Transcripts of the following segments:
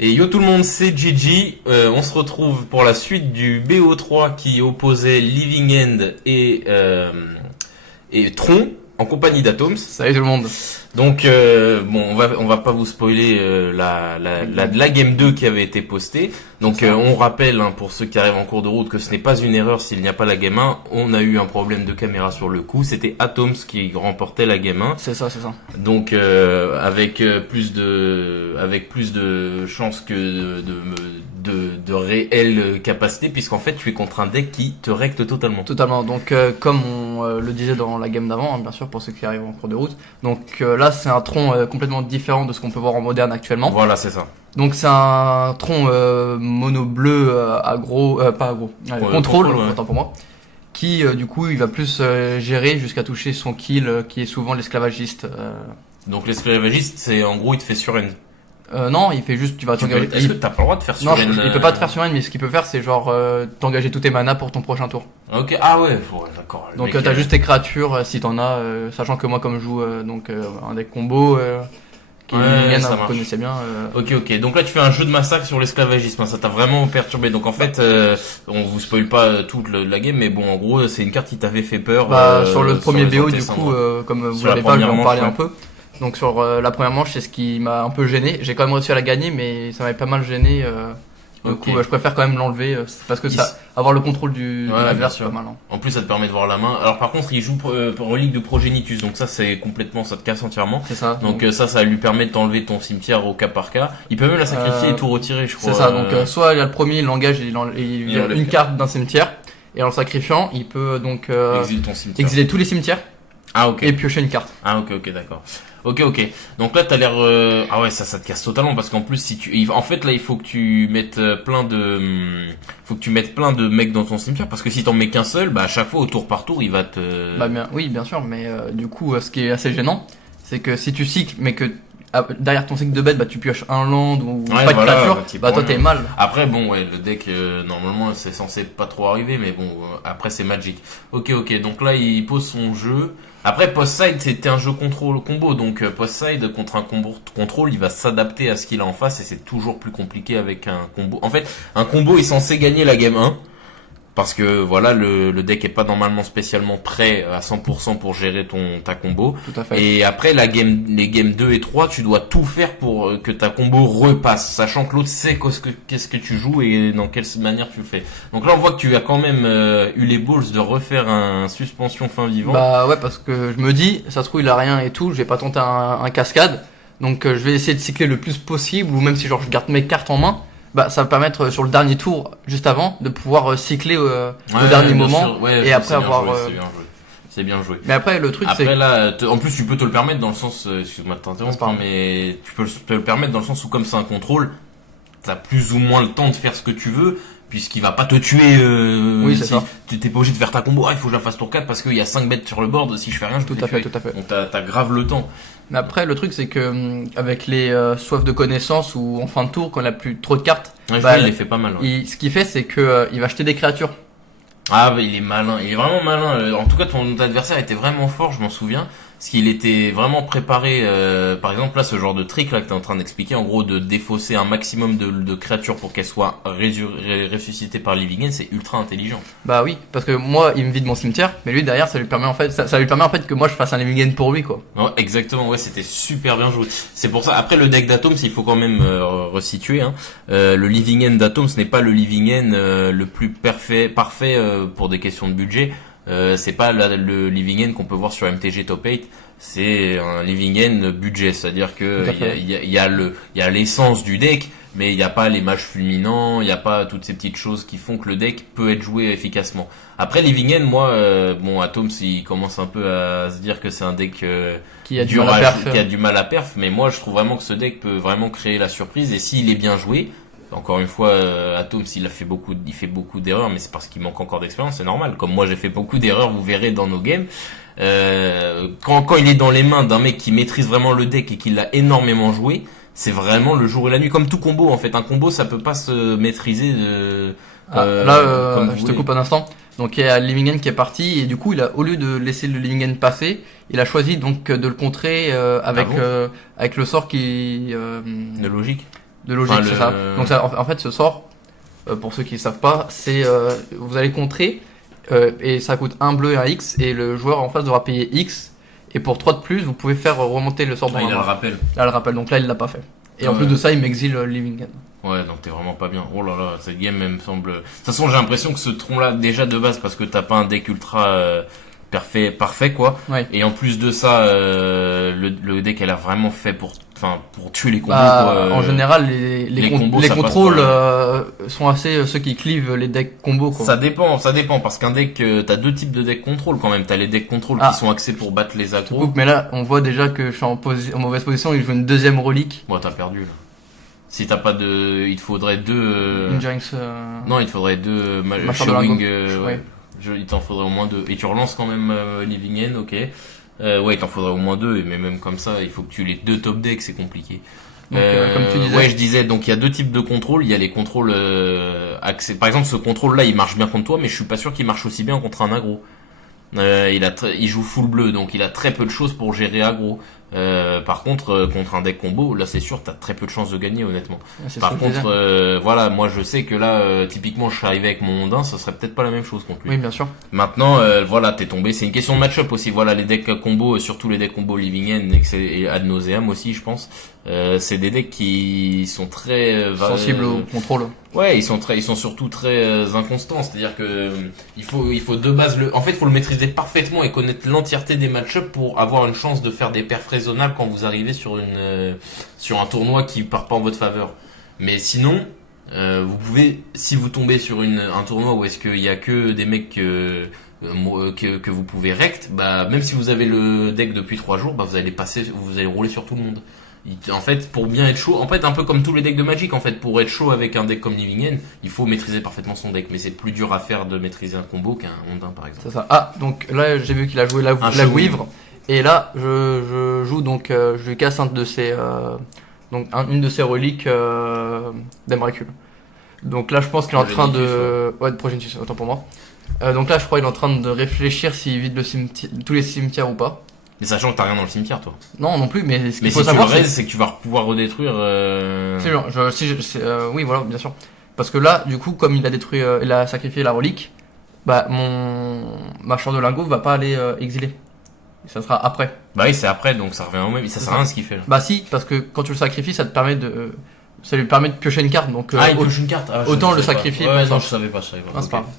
Et yo tout le monde, c'est Gigi. On se retrouve pour la suite du BO3 qui opposait Living End et Tron en compagnie d'Atoms. Salut tout le monde. Donc bon, on va pas vous spoiler la game 2 qui avait été postée. Donc on rappelle pour ceux qui arrivent en cours de route que ce n'est pas une erreur s'il n'y a pas la game 1. On a eu un problème de caméra sur le coup. C'était Atoms qui remportait la game 1. C'est ça. Donc avec plus de chances que de réelle capacité, puisqu'en fait tu es contre un deck qui te recte totalement. Totalement. Donc comme on le disait dans la game d'avant, hein, bien sûr pour ceux qui arrivent en cours de route. Donc là c'est un tronc complètement différent de ce qu'on peut voir en moderne actuellement. Voilà, c'est ça. Donc c'est un tronc mono bleu contrôle, ouais. autant pour moi, qui du coup il va plus gérer jusqu'à toucher son kill qui est souvent l'esclavagiste. Donc l'esclavagiste, c'est en gros il te fait surend. Non, il fait juste tu vas t'engager. Est-ce que t'as pas le droit de faire surend? Non, il peut pas te faire surend, mais ce qu'il peut faire c'est genre t'engager tous tes manas pour ton prochain tour. Ok, ah ouais, d'accord. Donc t'as juste tes créatures si t'en as, sachant que moi comme je joue un deck combo qui vous connaissez bien. Ok. Donc là, tu fais un jeu de massacre sur l'esclavagisme. Ça t'a vraiment perturbé. Donc en fait, on vous spoil pas toute la game, mais bon, en gros, c'est une carte qui t'avait fait peur. Sur le premier BO, du coup, comme vous l'avez pas, je vais en parler un peu. Donc sur la première manche, c'est ce qui m'a un peu gêné. J'ai quand même réussi à la gagner, mais ça m'avait pas mal gêné. Du coup, je préfère quand même l'enlever parce que avoir le contrôle de l'adverse, c'est pas mal. Hein. En plus, ça te permet de voir la main. Alors par contre, il joue relique de Progenitus, donc ça c'est complètement, ça te casse entièrement. C'est ça. Donc ça lui permet de t'enlever ton cimetière au cas par cas. Il peut même la sacrifier et tout retirer, je crois. C'est ça. Donc soit il y a le premier, il l'engage, il vire une carte d'un cimetière, et en le sacrifiant, il peut donc exiler tous les cimetières. Ah ok. Et piocher une carte. Ah ok, d'accord. Ok. Donc là t'as l'air ah ouais, ça te casse totalement parce qu'en plus si en fait là il faut que tu mettes plein de mecs dans ton cimetière parce que si t'en mets qu'un seul, à chaque fois au tour par tour il va te. Oui bien sûr, mais du coup ce qui est assez gênant, c'est que si tu cycles mais que derrière ton cycle de bête tu pioches un land ou pas de créature, toi t'es mal. Après le deck normalement c'est censé pas trop arriver, mais bon après c'est Magic. Ok, donc là il pose son jeu. Après post-side c'était un jeu combo, donc post-side contre un combo contrôle il va s'adapter à ce qu'il a en face et c'est toujours plus compliqué avec un combo. En fait un combo est censé gagner la game 1 parce que voilà le deck est pas normalement spécialement prêt à 100% pour gérer ta combo. Tout à fait. Et après les games 2 et 3 tu dois tout faire pour que ta combo repasse, sachant que l'autre sait qu'est-ce que tu joues et dans quelle manière tu le fais. Donc là on voit que tu as quand même eu les balls de refaire un suspension fin vivant. Ouais, parce que je me dis ça se trouve il a rien et tout, je vais pas tenter un cascade, donc je vais essayer de cycler le plus possible, ou même si genre je garde mes cartes en main, ça va permettre sur le dernier tour juste avant de pouvoir cycler au dernier moment et après avoir c'est bien joué. Mais après le truc c'est là en plus tu peux te le permettre dans le sens excuse-moi de t'interrompre mais tu peux te le permettre dans le sens où comme c'est un contrôle t'as plus ou moins le temps de faire ce que tu veux puisqu'il va pas te tuer tu t'es pas obligé de faire ta combo, il faut que je la fasse tour 4 parce qu'il y a 5 bêtes sur le board, si je fais rien je peux tout à fait. Donc t'as grave le temps. Mais après le truc c'est que avec les soifs de connaissance ou en fin de tour quand il a plus trop de cartes, il les fait pas mal. Ce qu'il fait c'est que il va acheter des créatures. Il est malin, il est vraiment malin. En tout cas ton adversaire était vraiment fort, je m'en souviens. Parce qu'il était vraiment préparé, par exemple là ce genre de trick là que t'es en train d'expliquer, en gros de défausser un maximum de créatures pour qu'elles soient ressuscitées par Living End, c'est ultra intelligent. Oui, parce que moi il me vide mon cimetière, mais lui derrière ça lui permet en fait que moi je fasse un Living End pour lui quoi. Ouais, exactement, c'était super bien joué. C'est pour ça, après le deck d'Atoms il faut quand même resituer, le Living End d'Atoms n'est pas le Living End le plus parfait pour des questions de budget. C'est pas le Living End qu'on peut voir sur MTG Top 8, c'est un Living End budget, c'est-à-dire que il y a l'essence du deck, mais il y a pas les mages fulminants, il y a pas toutes ces petites choses qui font que le deck peut être joué efficacement. Après Living End, moi Atoms il commence un peu à se dire que c'est un deck qui a du mal à perf, mais moi je trouve vraiment que ce deck peut vraiment créer la surprise et s'il est bien joué. Encore une fois, Atoms, il fait beaucoup d'erreurs, mais c'est parce qu'il manque encore d'expérience, c'est normal. Comme moi, j'ai fait beaucoup d'erreurs, vous verrez dans nos games. Quand il est dans les mains d'un mec qui maîtrise vraiment le deck et qui l'a énormément joué, c'est vraiment le jour et la nuit. Comme tout combo, en fait. Un combo, ça peut pas se maîtriser. Je te coupe un instant. Donc il y a Living End qui est parti et du coup au lieu de laisser le Living End passer, il a choisi donc de le contrer avec le sort qui de logique. de logique, Enfin, c'est ça. Donc ça, en fait, ce sort, pour ceux qui ne savent pas, c'est vous allez contrer et ça coûte un bleu et un X et le joueur en face devra payer X et pour 3 de plus, vous pouvez faire remonter le sort dans il la a le main. rappel. Là, le rappel. Donc là, il l'a pas fait. Et en Ouais. plus de ça, il m'exile Living End. Ouais, donc t'es vraiment pas bien. Oh là là, cette game elle me semble. De toute façon, j'ai l'impression que ce tronc-là, déjà de base, parce que t'as pas un deck ultra parfait quoi. Ouais. Et en plus de ça, le deck elle a vraiment fait pour tuer les combos. Bah, quoi. en général, les combos, ça passe contrôles pas. sont assez ceux qui clivent les decks combo. Quoi. Ça dépend, parce qu'un deck, t'as deux types de deck contrôle quand même. T'as les decks contrôle Ah. qui sont axés pour battre les aggros. Oups, mais là, on voit déjà que je suis en mauvaise position. Il joue une deuxième relique. Bon, t'as perdu là. Si t'as pas de, il te faudrait deux. Une Jinx. Non, il te faudrait deux Machin de showing. lingot. Ouais. Il t'en faudrait au moins deux. Et tu relances quand même Living End, ok. Ouais, il t'en faudrait au moins deux. Mais même comme ça, il faut que tu les deux top decks, c'est compliqué. Donc, comme tu disais. Ouais, je disais, donc il y a deux types de contrôles. Il y a les contrôles axés. Par exemple, ce contrôle-là, il marche bien contre toi, mais je suis pas sûr qu'il marche aussi bien contre un aggro. Il joue full bleu, donc il a très peu de choses pour gérer aggro. Par contre, contre un deck combo, là c'est sûr, t'as très peu de chances de gagner, honnêtement. C'est Par ce que contre, je disais. voilà, moi je sais que là, typiquement, je suis arrivé avec mon Ondin, ça serait peut-être pas la même chose contre lui. Oui, bien sûr. Maintenant, voilà, t'es tombé. C'est une question de match-up aussi. Voilà, les decks combo, surtout les decks combo Living End et Ad Nauseam aussi, je pense. C'est des decks qui sont très Sensible au contrôle. Ouais, ils sont surtout très inconstants. C'est-à-dire que il faut de base en fait, il faut le maîtriser parfaitement et connaître l'entièreté des match-up pour avoir une chance de faire des perfs raisonnables quand vous arrivez sur un tournoi qui part pas en votre faveur. Mais sinon, vous pouvez, si vous tombez sur un tournoi où est-ce qu'il y a que des mecs que vous pouvez rect, bah même si vous avez le deck depuis 3 jours, bah vous allez rouler sur tout le monde. En fait, pour bien être chaud, en fait, un peu comme tous les decks de Magic, en fait, pour être chaud avec un deck comme Living End, il faut maîtriser parfaitement son deck. Mais c'est plus dur à faire de maîtriser un combo qu'un Ondin, par exemple. C'est ça. Ah, donc là, j'ai vu qu'il a joué la Weavre. Et là, je joue donc, je lui casse un de ses, une de ses reliques d'Emrakul. Donc là, je pense qu'il est en train de, ouais, de Progenitus, autant pour moi. Donc là, je crois qu'il est en train de réfléchir s'il vide tous les cimetières ou pas. Mais sachant que t'as rien dans le cimetière, toi. Non, non plus, mais ce qu'il Mais faut si savoir, tu le raises, c'est que tu vas pouvoir redétruire. C'est genre, oui, voilà, bien sûr. Parce que là, du coup, comme il a détruit, il a sacrifié la relique, bah ma chambre de lingot va pas aller exiler. Ça sera après. Bah oui, c'est après, donc ça revient au même. Ça sert à rien ce qu'il fait là. Bah si, parce que quand tu le sacrifies, ça lui permet de piocher une carte. Donc il pioche une carte. Ah, autant le sacrifier. Ouais, non, je savais pas. Ah, c'est pas grave.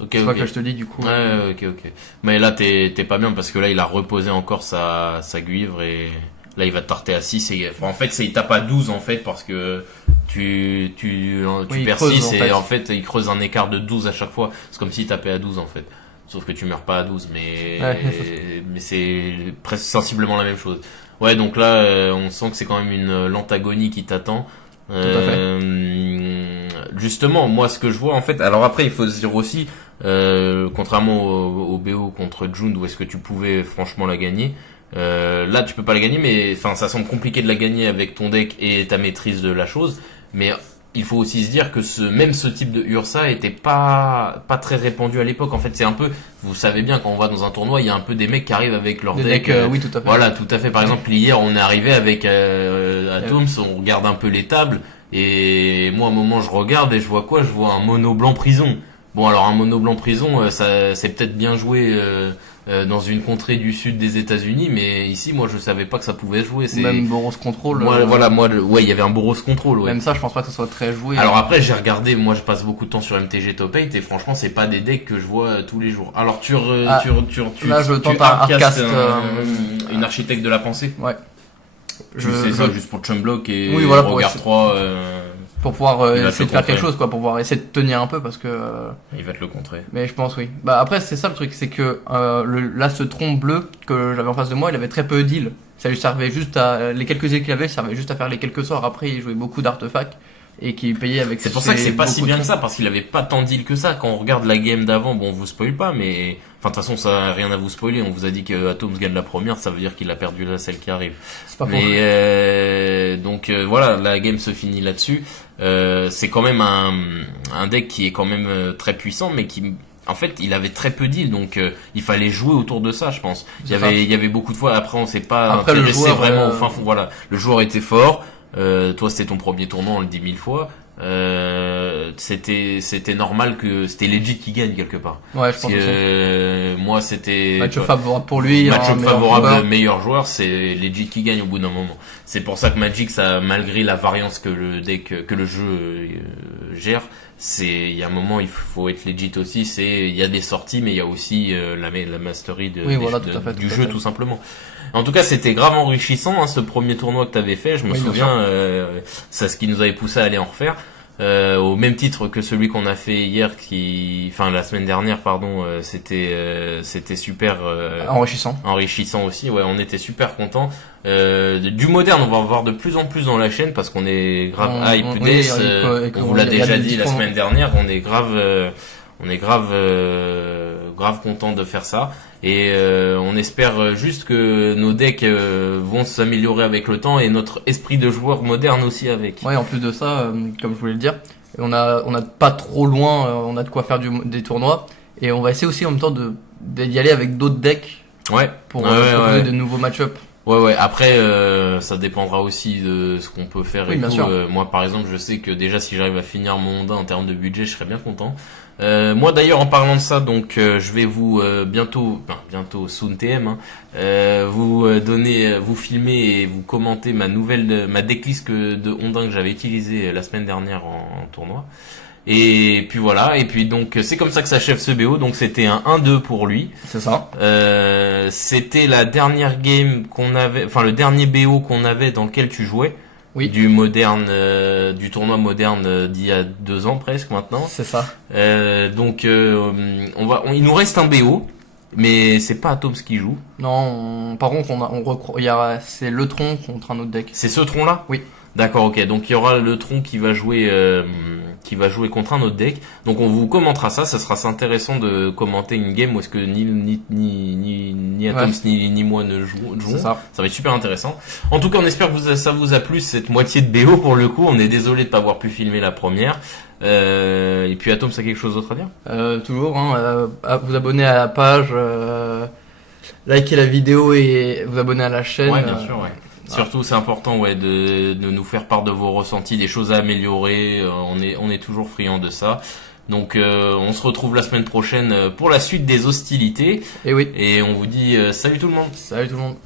Ok, C'est pas que je te dis du coup. Ouais, ok. Mais là, t'es pas bien parce que là, il a reposé encore sa guivre et là, il va te tarter à 6 et en fait, il tape à 12 en fait parce que tu perds 6 et en fait, il creuse un écart de 12 à chaque fois. C'est comme s'il tapait à 12 en fait. Sauf que tu meurs pas à 12, mais c'est presque sensiblement la même chose. Ouais, donc là, on sent que c'est quand même une lente agonie qui t'attend. Tout à fait. Justement, moi, ce que je vois, en fait, alors après, il faut se dire aussi, contrairement au BO contre Jund, où est-ce que tu pouvais franchement la gagner, là, tu peux pas la gagner, mais enfin, ça semble compliqué de la gagner avec ton deck et ta maîtrise de la chose, mais il faut aussi se dire que même ce type de Ursa était pas très répandu à l'époque. En fait, c'est un peu, vous savez bien, quand on va dans un tournoi, il y a un peu des mecs qui arrivent avec leur deck. Oui, tout à fait. Voilà, tout à fait. Par exemple, hier, on est arrivé avec Atoms, on regarde un peu les tables, et moi, à un moment, je regarde et je vois quoi? Je vois un mono blanc prison. Bon, alors un mono blanc prison, ça, c'est peut-être bien joué dans une contrée du sud des États-Unis, mais ici, moi, je savais pas que ça pouvait jouer. Même Boros Control. Ouais, il y avait un Boros Control. Ouais. Même ça, je pense pas que ça soit très joué. Alors après, j'ai regardé, moi, je passe beaucoup de temps sur MTG Top 8 et franchement, c'est pas des decks que je vois tous les jours. Alors là, je tente un Arcast, une architecte de la pensée. Ouais. Je sais ça juste pour Chumblock et oui, voilà, Regard 3. Pour pouvoir il va essayer de faire quelque chose, quoi, pour pouvoir essayer de tenir un peu, parce que. Il va te le contrer. Mais je pense, oui. Bah après, c'est ça le truc, c'est que là, ce tronc bleu que j'avais en face de moi, il avait très peu d'îles. Ça lui servait juste à. Les quelques îles qu'il avait, ça servait juste à faire les quelques sorts. Après, il jouait beaucoup d'artefacts et qui payait avec. C'est pour ça que c'est pas si bien que ça, parce qu'il avait pas tant d'îles que ça. Quand on regarde la game d'avant, bon, on vous spoil pas, mais. Enfin, de toute façon, ça a rien à vous spoiler. On vous a dit que Atoms gagne la première, ça veut dire qu'il a perdu celle qui arrive. C'est pas faux. Mais donc voilà, la game se finit là-dessus. C'est quand même un deck qui est quand même très puissant, mais qui, en fait, il avait très peu d'îles, donc il fallait jouer autour de ça, je pense. Il y avait beaucoup de fois. Après, on s'est pas intéressé vraiment au fin fond. Voilà, le joueur était fort. Toi, c'était ton premier tournoi, on le dit 1000 fois. C'était normal que c'était legit qui gagne quelque part. Ouais, je pense aussi. Moi, c'était Match favorable pour lui. match un meilleur favorable, joueur. meilleur joueur, c'est legit qui gagne au bout d'un moment. C'est pour ça que Magic, ça, malgré la variance que le deck, que le jeu gère, il y a un moment, il faut être legit aussi. Il y a des sorties, mais il y a aussi la mastery Oui, voilà, tout à fait, du tout à jeu, fait. tout simplement. En tout cas, c'était grave enrichissant, hein, ce premier tournoi que tu avais fait. Je me Oui, bien souviens, c'est ce qui nous avait poussé à aller en refaire. Au même titre que celui qu'on a fait hier, enfin la semaine dernière, pardon, c'était super enrichissant aussi. Ouais, on était super contents. Du moderne, on va en voir de plus en plus dans la chaîne parce qu'on est grave hype. Oui, Death, on vous l'a déjà dit la semaine dernière, on est grave content de faire ça. Et on espère juste que nos decks vont s'améliorer avec le temps et notre esprit de joueur moderne aussi avec. Ouais, en plus de ça, comme je voulais le dire, on a pas trop loin, on a de quoi faire des tournois et on va essayer aussi en même temps d'y aller avec d'autres decks Ouais. pour Ouais, proposer ouais. de nouveaux match-up. Ouais. Après, ça dépendra aussi de ce qu'on peut faire Oui, et bien tout. sûr. Moi, par exemple, je sais que déjà, si j'arrive à finir mon Onda en termes de budget, je serais bien content. Moi, d'ailleurs, en parlant de ça, donc, je vais vous bientôt soon TM, hein, vous filmer et vous commenter ma decklist de Ondin que j'avais utilisé la semaine dernière en tournoi. Et puis voilà, et puis donc c'est comme ça que s'achève ce BO, donc c'était un 1-2 pour lui. C'est ça. C'était la dernière game qu'on avait, enfin le dernier BO qu'on avait dans lequel tu jouais. Oui. Du tournoi moderne d'il y a 2 ans presque maintenant. C'est ça. Donc il nous reste un BO, mais c'est pas Atoms qui joue. Non, par contre, c'est le tronc contre un autre deck. C'est ce tronc là. Oui. D'accord, ok. Donc il y aura le tronc qui va jouer contre un autre deck. Donc on vous commentera ça. Ça sera intéressant de commenter une game où est-ce que ni Atoms ni moi ne jouons. C'est ça. Ça va être super intéressant. En tout cas, on espère que ça vous a plu cette moitié de BO pour le coup. On est désolé de pas avoir pu filmer la première. Et puis Atoms, a quelque chose d'autre à dire? Toujours, vous abonner à la page, liker la vidéo et vous abonner à la chaîne. Ouais, bien sûr, ouais. Surtout, c'est important, ouais, de nous faire part de vos ressentis, des choses à améliorer. On est toujours friands de ça. Donc, on se retrouve la semaine prochaine pour la suite des hostilités. Et oui. Et on vous dit salut tout le monde. Salut tout le monde.